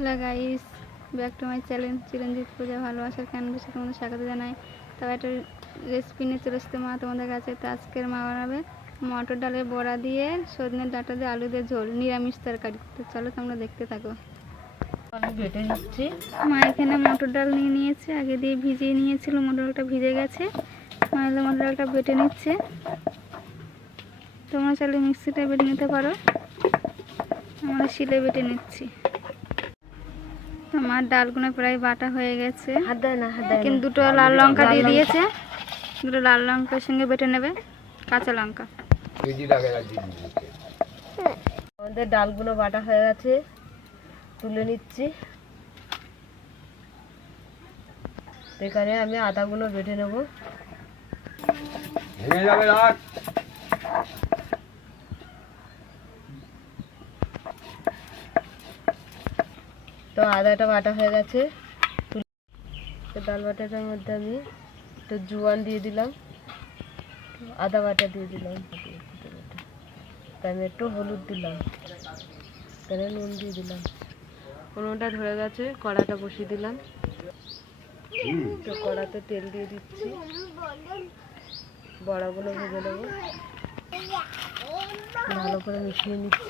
Hello guys, back to my channel Chiranjit Puja ভালোবাসার ক্যানভাসে তোমাদের স্বাগত জানাই। তবে একটা রেসিপি নিয়ে চলে এসেছে মা তোমাদের কাছে। তো আজকের মা বানাবে মটর ডালের বড়া দিয়ে সজনের ডাঁটা দিয়ে আলু দিয়ে ঝোল, নিরামিষ তরকারি। তো চলো তোমরা দেখতে থাকো। আমি বেটে নিচ্ছি। মা এখানে মটর ডাল নিয়ে নিয়েছে, আগে দিয়ে ভিজিয়ে নিয়েছিল, মটর ডালটা ভিজে গেছে। মা মটর ডালটা বেটে নিচ্ছে। তোমরা চাইলে মিক্সিতে বেটে নিতে পারো, আমরা শিলে বেটে নিচ্ছি। আমার ডালগুলো প্রায় বাটা হয়ে গেছে, কিন্তু দুটো লাল লঙ্কা দিয়ে দিয়েছে, দুটো লাল লঙ্কার সঙ্গে বেটে নেবে কাঁচা লঙ্কা। আমাদের ডালগুলো বাটা হয়ে গেছে, তুলে নিচ্ছি। এখানে আমি আদাগুলো বেটে নেব। তো আদাটা বাটা হয়ে গেছে। ডাল বাটাটার মধ্যে আমি একটু জোয়ান দিয়ে দিলাম, আদা বাটা দিয়ে দিলাম, আমি একটু হলুদ দিলাম, তাহলে নুন দিয়ে দিলাম। উনুনটা ধরে গেছে, কড়াটা বসিয়ে দিলাম। তো কড়াতে তেল দিয়ে দিচ্ছি, বড়াগুলো ভেজে নেবো, ভালো করে মিশিয়ে নিচ্ছি।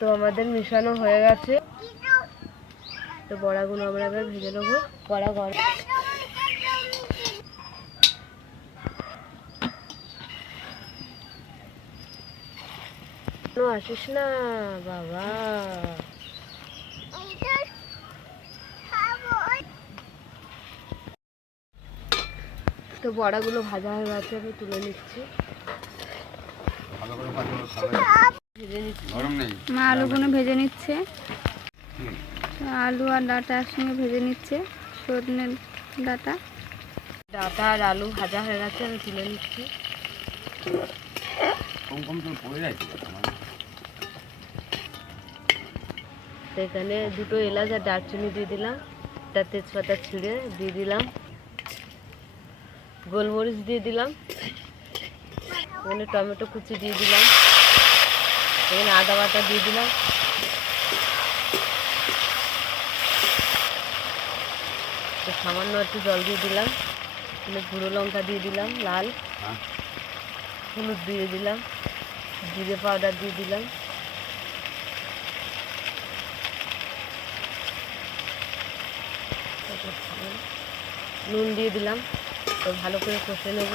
তো আমাদের মিশানো হয়ে গেছে, তো বড়াগুলো আমরা এবার ভেজে নেবো। বড়া গরম আসিস না বাবা। তো বড়াগুলো ভাজা হয়ে গেছে, আমি তুলে নিচ্ছি। মা আলুগুলো ভেজে নিচ্ছে, আলু আর ডাঁটা একসঙ্গে ভেজে নিচ্ছে। সজনের ডাঁটা আর আলু ভাজা হয়ে গেছে, আমি তুলে নিচ্ছি। এখানে দুটো এলাচ আর দারচিনি দিয়ে দিলাম, একটা তেজপাতা ছিঁড়ে দিয়ে দিলাম, গোলমরিচ দিয়ে দিলাম, এখানে টমেটো কুচি দিয়ে দিলাম, এখানে আদা বাটা দিয়ে দিলাম, সামান্য একটু জল দিয়ে দিলাম, এখানে গুঁড়ো লঙ্কা দিয়ে দিলাম লাল, হলুদ দিয়ে দিলাম, জিরে পাউডার দিয়ে দিলাম, নুন দিয়ে দিলাম। তো ভালো করে কষে নেব।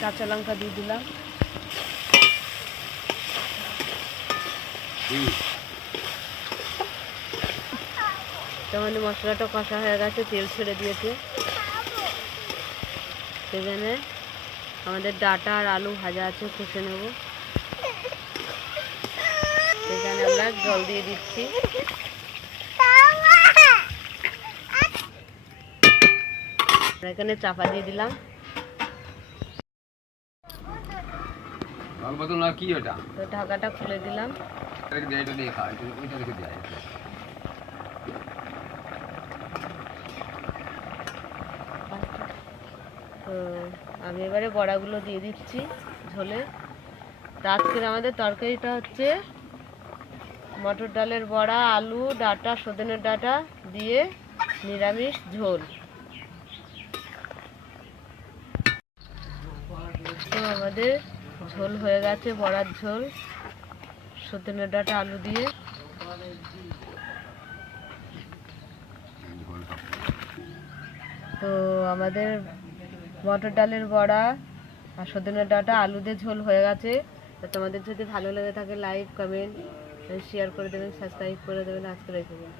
কাঁচা লঙ্কা দিয়ে দিলাম। আমাদের মশলাটা কষা হয়ে গেছে, তেল ছেড়ে দিয়েছে। সেখানে আমাদের ডাঁটা আর আলু ভাজা আছে, কষে নেব। সেখানে আমরা জল দিয়ে দিচ্ছি। এখানে চাপা দিয়ে দিলাম। তো ঢাকাটা খুলে দিলাম। তো আমি এবারে বড়াগুলো দিয়ে দিচ্ছি ঝোলে। তো আজকের আমাদের তরকারিটা হচ্ছে মটর ডালের বড়া, আলু, ডাঁটা, সজনের ডাঁটা দিয়ে নিরামিষ ঝোল। তো আমাদের ঝোল হয়ে গেছে, বড়ার ঝোল, সজনের ডাঁটা, আলু দিয়ে। তো আমাদের মটর ডালের বড়া আর সজনের ডাঁটা, আলু দিয়ে ঝোল হয়ে গেছে। তো তোমাদের যদি ভালো লেগে থাকে লাইক, কমেন্ট, শেয়ার করে দেবেন, সাবস্ক্রাইব করে দেবেন। আজকে রেখে দেবেন।